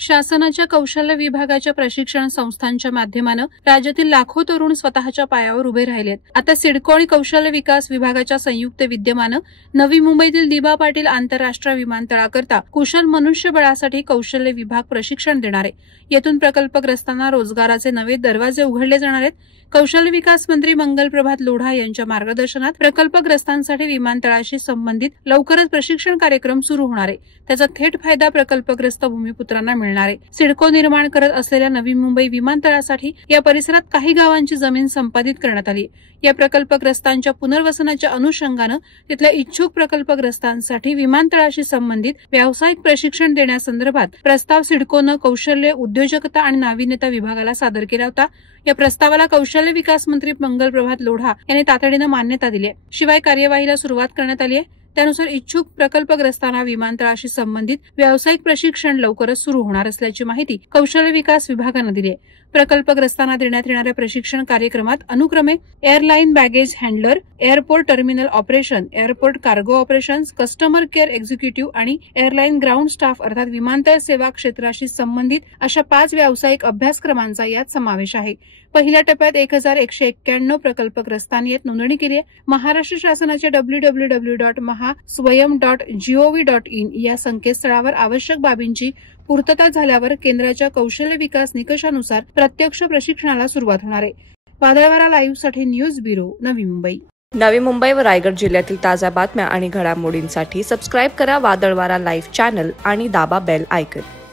शासनाच्या कौशल्य विभागाच्या प्रशिक्षण संस्थांच्या माध्यमानं राज्यातील लाखो तरुण स्वतःच्या पायावर उभे राहिलेत। आता सिडको आणि कौशल्य विकास विभागाच्या संयुक्त विद्यमानं नवी मुंबईतील दिबा पाटील आंतरराष्ट्रीय विमानतळाकरता कुशल मनुष्यबळासाठी कौशल्य विभाग प्रशिक्षण देणार आहे। येथून प्रकल्पग्रस्तांना रोजगाराचे नवे दरवाजे उघडले जाणार आहेत। कौशल्य विकास मंत्री मंगलप्रभात लोढा यांच्या मार्गदर्शनात प्रकल्पग्रस्तांसाठी विमानतळाशी संबंधित लवकरच प्रशिक्षण कार्यक्रम सुरू होणार आहे। त्याचा थेट फायदा प्रकल्पग्रस्त भूमिपुत्रांना मिळणार आहे। सिडको निर्माण करत असलेल्या नवी मुंबई विमानतळासाठी या परिसरात काही गावांची जमीन संपादित करण्यात आली। या प्रकल्पग्रस्तांच्या पुनर्वसनाच्या अनुषंगानं तिथल्या इच्छुक प्रकल्पग्रस्तांसाठी विमानतळाशी संबंधित व्यावसायिक प्रशिक्षण देण्यासंदर्भात प्रस्ताव सिडकोनं कौशल्य, उद्योजकता आणि नाविन्यता विभागाला सादर केला होता। या प्रस्तावाला कौशल्य विकास मंत्री मंगलप्रभात लोढा यांनी तातडीनं मान्यता दिली आहे। शिवाय कार्यवाहीला सुरुवात करण्यात आली आहे। त्यानुसार इच्छुक प्रकल्पग्रस्तांना विमानतळाशी संबंधित व्यावसायिक प्रशिक्षण लवकरच सुरू होणार असल्याची माहिती कौशल्य विकास विभागानं दिली आहे। प्रकल्पग्रस्तांना देण्यात येणाऱ्या प्रशिक्षण कार्यक्रमात अनुक्रमे airline baggage handler, airport terminal operation, airport cargo operations, customer care executive आणि एअरलाईन ग्राउंड स्टाफ अर्थात विमानतळ सेवा क्षेत्राशी संबंधित अशा 5 व्यावसायिक अभ्यासक्रमांचा यात समावेश आहे। पहिल्या टप्प्यात 1191 प्रकल्पग्रस्तांनी यात नोंदणी केली आहे। महाराष्ट्र शासनाच्या www.mahaswayam.gov.in या संकेतस्थळावर आवश्यक बाबींची पूर्तता झाल्यावर केंद्राच्या कौशल्य विकास निकषानुसार प्रत्यक्ष प्रशिक्षणाला सुरुवात होणार आहे। वादळवारा लाईव्हसाठी न्यूज ब्युरो, नवी मुंबई। नवी मुंबई व रायगड जिल्ह्यातील ताज्या बातम्या आणि घडामोडींसाठी सबस्क्राईब करा वादळवारा लाईव्ह चॅनल आणि दाबा बेल आयकॉन।